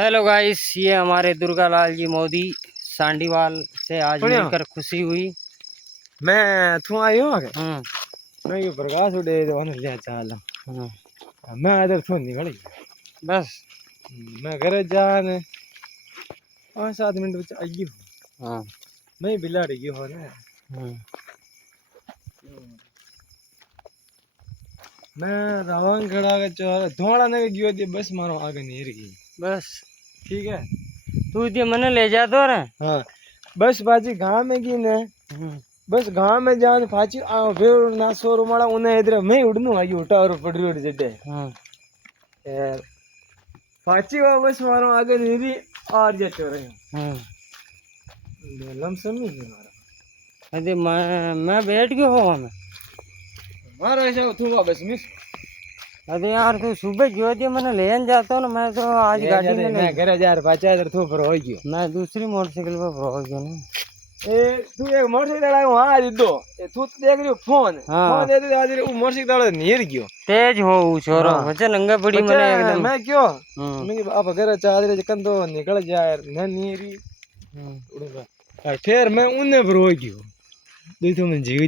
Hello guys, ये हमारे दुर्गालाल जी मोदी सांडीवाल से आज सुनियो मिलकर खुशी हुई। मैं थू आयो है हम्म। मैं ये प्रकाश उड़े वन ले चाल मैं इधर थू निकल बस। मैं घर जाने 5-7 मिनट बच आई हूँ। हाँ। मैं बिलाड़ गई हो ना। मैं रवांग खड़ा के चोर धोड़ा ने गयो थी बस मारो आगे नहीं रही। बस ठीक है तू ये मने ले जा दो रे। हाँ बस बाजी गांव में की ने बस गांव में जान फाची आ फिर ना सो रुमाला उन्हें इधर मैं उड़नू आई उठा और पड़ी उड़ जटे फाची वा बस मारो आगे नहीं रही और जटे रहे लमसम नहीं है मारा अरे मैं बैठ गयो हो मैं। मारा ऐसा थूवा बस मिस अरे यार तू सुबह गयो थी मने लेन जाता ना, मैं तो आज गाड़ी में मैं घर जा रहा पाचा इधर थू पर हो गयो मैं दूसरी मोटरसाइकिल पे पहुंच गया ना। ए तू एक मोटरसाइकिल आयो वहां आ दो ए तू देख लियो फोन फोन दे दे आज वो मोटरसाइकिल नीर गयो तेज हो छोरो बच्चे नंगे पड़ी मने एकदम। मैं क्यों मैं अब घर चाह रहे कन तो निकल जाए न नीरी उड़ूंगा फिर मैं उन्हें पर हो गयो देखो मैं जी